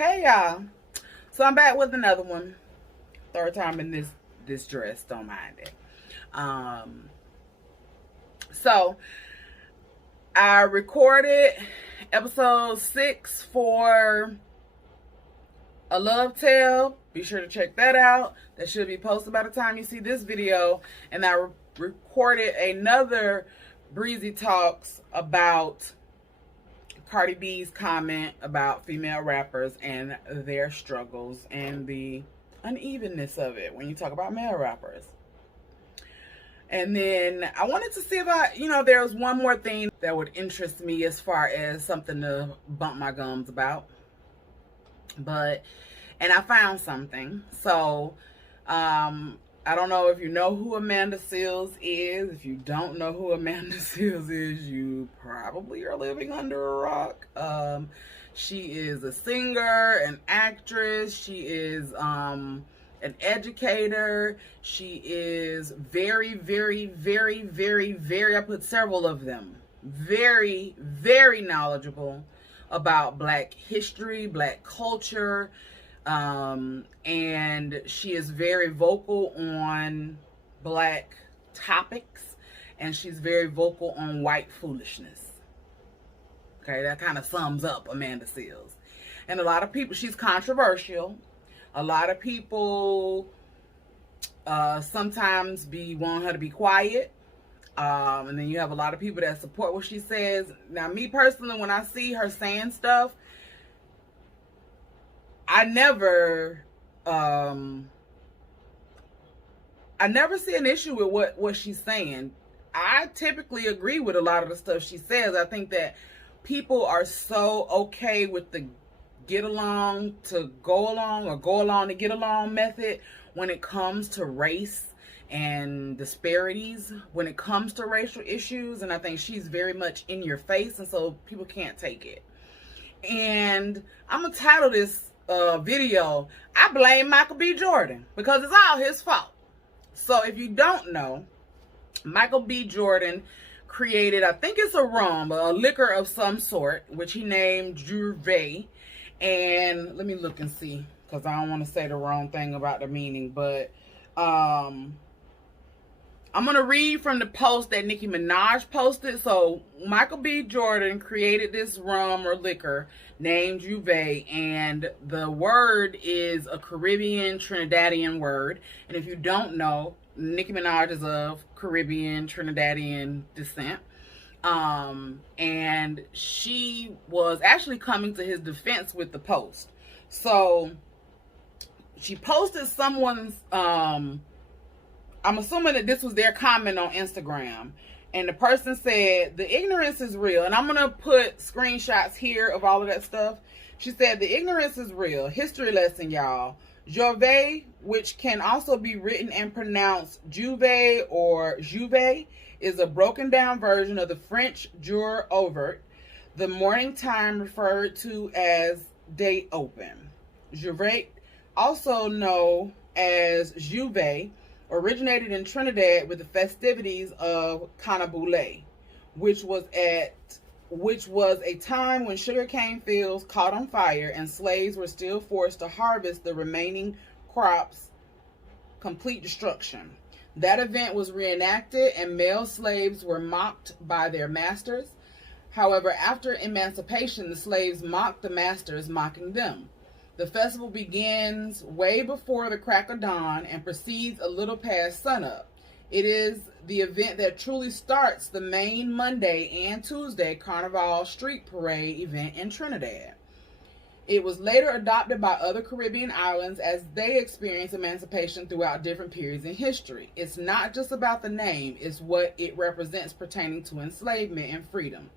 Hey y'all. So I'm back with another one. Third time in this dress. Don't mind it. Um so I recorded episode 6 for a love tale. Be sure to check that out. That should be posted by the time you see this video. And I recorded another Breezy Talks about Cardi B's comment about female rappers and their struggles and the unevenness of it when you talk about male rappers. And then I wanted to see if there was one more thing that would interest me as far as something to bump my gums about. And I found something. So, I don't know if you know who Amanda Seales is. If you don't know who Amanda Seales is, you probably are living under a rock. She is a singer, an actress. She is an educator. She is very, very, very, very, very, I put several of them, very, very knowledgeable about Black history, Black culture. And she is very vocal on Black topics, and she's very vocal on white foolishness. Okay, that kind of sums up Amanda Seales. And a lot of people, she's controversial. A lot of people sometimes want her to be quiet. And then you have a lot of people that support what she says. Now, me personally, when I see her saying stuff, I never see an issue with what she's saying. I typically agree with a lot of the stuff she says. I think that people are so okay with the get along to go along or go along to get along method when it comes to race and disparities, when it comes to racial issues. And I think she's very much in your face, and so people can't take it. And I'm going to title this video, I blame Michael B. Jordan, because it's all his fault. So if you don't know, Michael B. Jordan created, I think it's a rum, a liquor of some sort, which he named Juve. And let me look and see, because I don't want to say the wrong thing about the meaning, but I'm going to read from the post that Nicki Minaj posted. So Michael B. Jordan created this rum or liquor named Juve, and the word is a Caribbean Trinidadian word. And if you don't know, Nicki Minaj is of Caribbean Trinidadian descent. And she was actually coming to his defense with the post. So she posted someone's I'm assuming that this was their comment on Instagram. And the person said, the ignorance is real. And I'm going to put screenshots here of all of that stuff. She said, the ignorance is real. History lesson, y'all. Juve, which can also be written and pronounced Juve or Juve, is a broken down version of the French jour ouvert, the morning time referred to as day open. Juve, also known as Juve, originated in Trinidad with the festivities of Cannaboule, which was a time when sugarcane fields caught on fire and slaves were still forced to harvest the remaining crops, complete destruction. That event was reenacted and male slaves were mocked by their masters. However, after emancipation, the slaves mocked the masters, mocking them. The festival begins way before the crack of dawn and proceeds a little past sunup. It is the event that truly starts the main Monday and Tuesday Carnival Street Parade event in Trinidad. It was later adopted by other Caribbean islands as they experienced emancipation throughout different periods in history. It's not just about the name, it's what it represents pertaining to enslavement and freedom.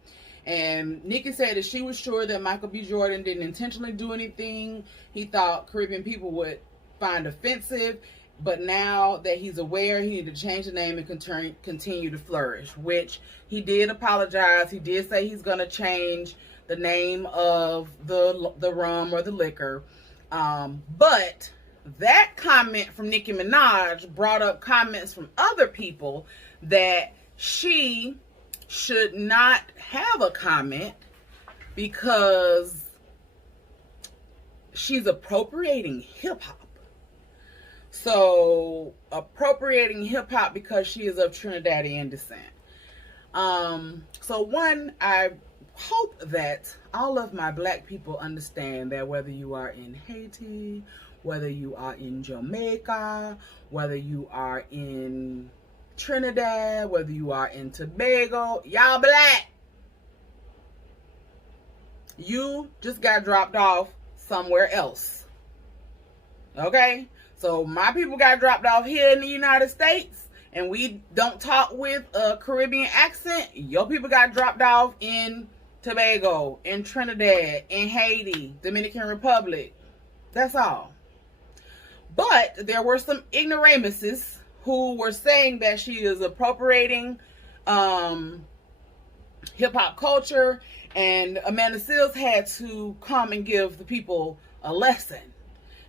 And Nicki said that she was sure that Michael B. Jordan didn't intentionally do anything he thought Caribbean people would find offensive. But now that he's aware, he needed to change the name and continue to flourish, which he did apologize. He did say he's going to change the name of the rum or the liquor. But that comment from Nicki Minaj brought up comments from other people that she should not have a comment because she's appropriating hip hop. So appropriating hip hop because she is of Trinidadian descent. So one, I hope that all of my black people understand that whether you are in Haiti, whether you are in Jamaica, whether you are in Trinidad, whether you are in Tobago, y'all black. You just got dropped off somewhere else. Okay? So my people got dropped off here in the United States, and we don't talk with a Caribbean accent. Your people got dropped off in Tobago, in Trinidad, in Haiti, Dominican Republic. That's all. But there were some ignoramuses who were saying that she is appropriating hip-hop culture, and Amanda Seales had to come and give the people a lesson.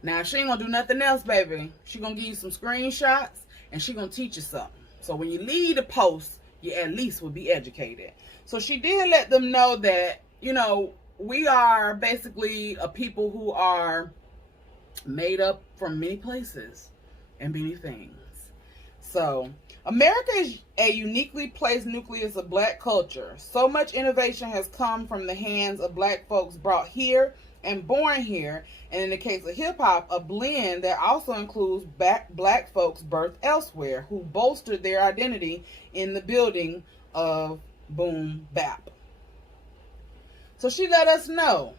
Now, she ain't gonna do nothing else, baby. She gonna give you some screenshots, and she gonna teach you something. So when you leave the post, you at least will be educated. So she did let them know that, you know, we are basically a people who are made up from many places and many things. So America is a uniquely placed nucleus of black culture. So much innovation has come from the hands of black folks brought here and born here, and in the case of hip-hop, a blend that also includes black folks birthed elsewhere who bolstered their identity in the building of boom bap. So she let us know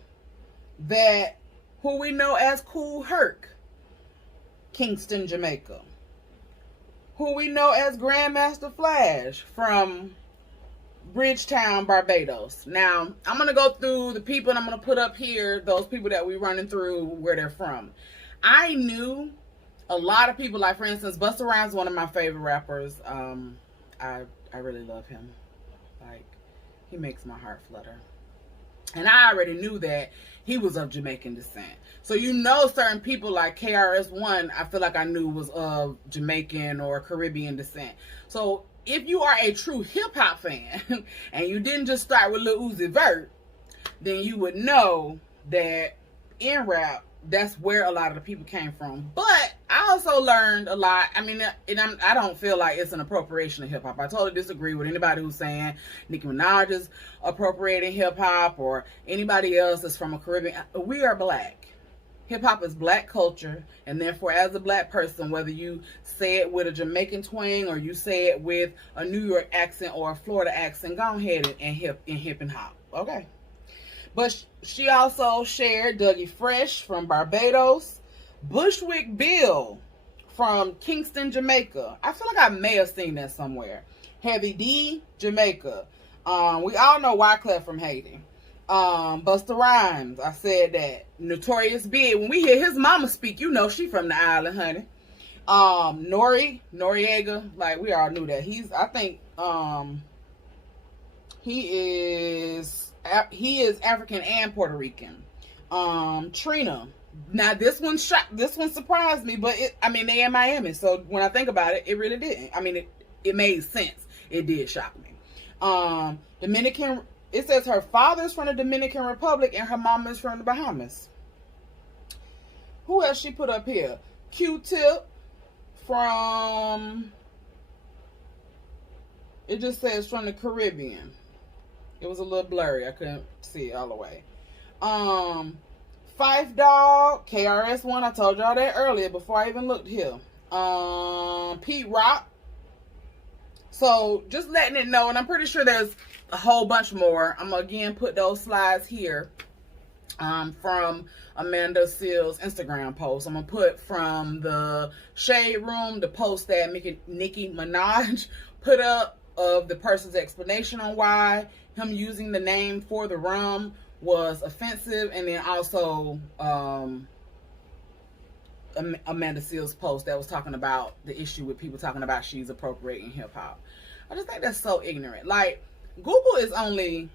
that who we know as Kool Herc, Kingston, Jamaica, who we know as Grandmaster Flash from Bridgetown, Barbados. Now, I'm going to go through the people, and I'm going to put up here those people that we're running through where they're from. I knew a lot of people, like, for instance, Busta Rhymes is one of my favorite rappers. I really love him. Like, he makes my heart flutter. And I already knew that he was of Jamaican descent. So you know certain people like KRS-One, I feel like I knew was of Jamaican or Caribbean descent. So if you are a true hip-hop fan and you didn't just start with Lil Uzi Vert, then you would know that in rap, that's where a lot of the people came from. But I also learned a lot. I mean, and I don't feel like it's an appropriation of hip-hop. I totally disagree with anybody who's saying Nicki Minaj is appropriating hip-hop or anybody else that's from a Caribbean. We are black. Hip-hop is black culture, and therefore, as a black person, whether you say it with a Jamaican twang or you say it with a New York accent or a Florida accent, go ahead and hip and hop. Okay. But she also shared Dougie Fresh from Barbados, Bushwick Bill from Kingston, Jamaica. I feel like I may have seen that somewhere. Heavy D, Jamaica. We all know Wyclef from Haiti. Busta Rhymes, I said that. Notorious Big. When we hear his mama speak, you know she from the island, honey. Noriega, like we all knew that. I think he is African and Puerto Rican. Trina. Now this one surprised me, but they in Miami, so when I think about it, it really didn't. I mean, it made sense. It did shock me. Dominican. It says her father's from the Dominican Republic and her mama is from the Bahamas. Who else she put up here? Q-Tip from, it just says from the Caribbean. It was a little blurry. I couldn't see it all the way. Fife Dog, KRS-One. I told y'all that earlier before I even looked here. Pete Rock. So just letting it know, and I'm pretty sure there's a whole bunch more. I'm going to again put those slides here from Amanda Seales' Instagram post. I'm going to put from the Shade Room, the post that Nicki Minaj put up of the person's explanation on why him using the name for the rum was offensive, and then also Amanda Seales' post that was talking about the issue with people talking about she's appropriating hip-hop. I just think that's so ignorant. Like, Google is only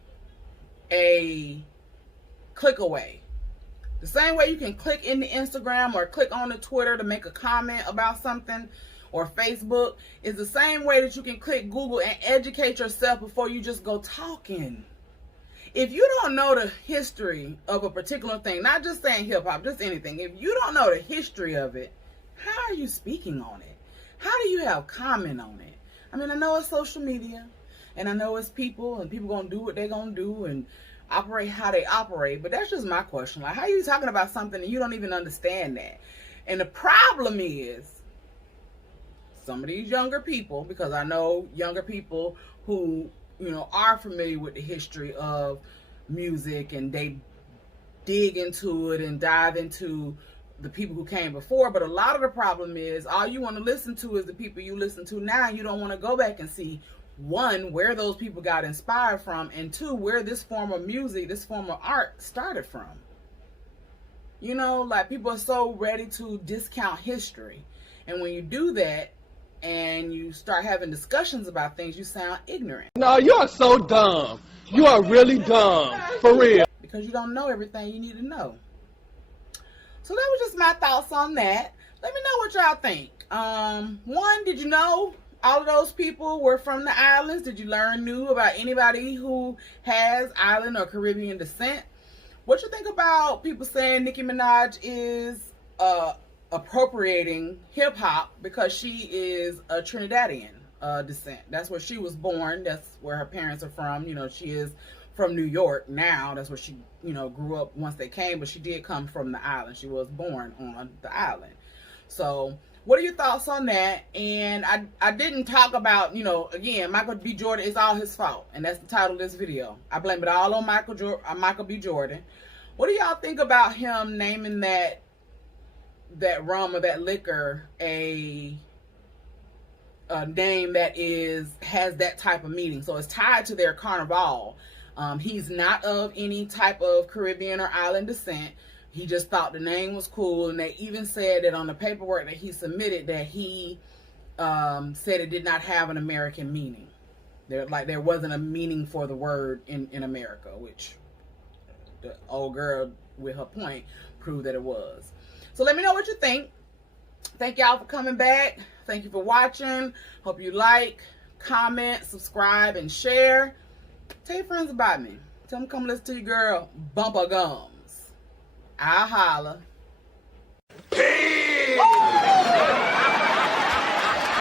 a click away. The same way you can click into Instagram or click on the Twitter to make a comment about something, or Facebook, is the same way that you can click Google and educate yourself before you just go talking. if you don't know the history of a particular thing, not just saying hip hop, just anything, if you don't know the history of it, how are you speaking on it? How do you have comment on it? I mean, I know it's social media, and I know it's people, and people gonna do what they're gonna do and operate how they operate, but that's just my question. Like, how are you talking about something and you don't even understand that? And the problem is, some of these younger people, because I know younger people who, you know, are familiar with the history of music and they dig into it and dive into the people who came before, but a lot of the problem is all you want to listen to is the people you listen to now. You don't want to go back and see, one, where those people got inspired from, and two, where this form of music, this form of art started from. You know, like, people are so ready to discount history, and when you do that and you start having discussions about things, you sound ignorant. No, you are so dumb. You are really dumb, for real. Because you don't know everything you need to know. So that was just my thoughts on that. Let me know what y'all think. One, did you know all of those people were from the islands? Did you learn new about anybody who has island or Caribbean descent? What you think about people saying Nicki Minaj is appropriating hip hop because she is a Trinidadian descent? That's where she was born. That's where her parents are from. You know, she is from New York now. That's where she, you know, grew up once they came, but she did come from the island. She was born on the island. So what are your thoughts on that? And I didn't talk about, you know, again, Michael B. Jordan, is all his fault. And that's the title of this video. I blame it all on Michael B. Jordan. What do y'all think about him naming that rum or that liquor a name that has that type of meaning? So it's tied to their carnival. He's not of any type of Caribbean or island descent. He just thought the name was cool, and they even said that on the paperwork that he submitted that he said it did not have an American meaning. There wasn't a meaning for the word in America, which the old girl with her point proved that it was. So let me know what you think. Thank y'all for coming back. Thank you for watching. Hope you like, comment, subscribe, and share. Tell your friends about me. Tell them come listen to your girl Bumper Gums. I'll holla. Peace.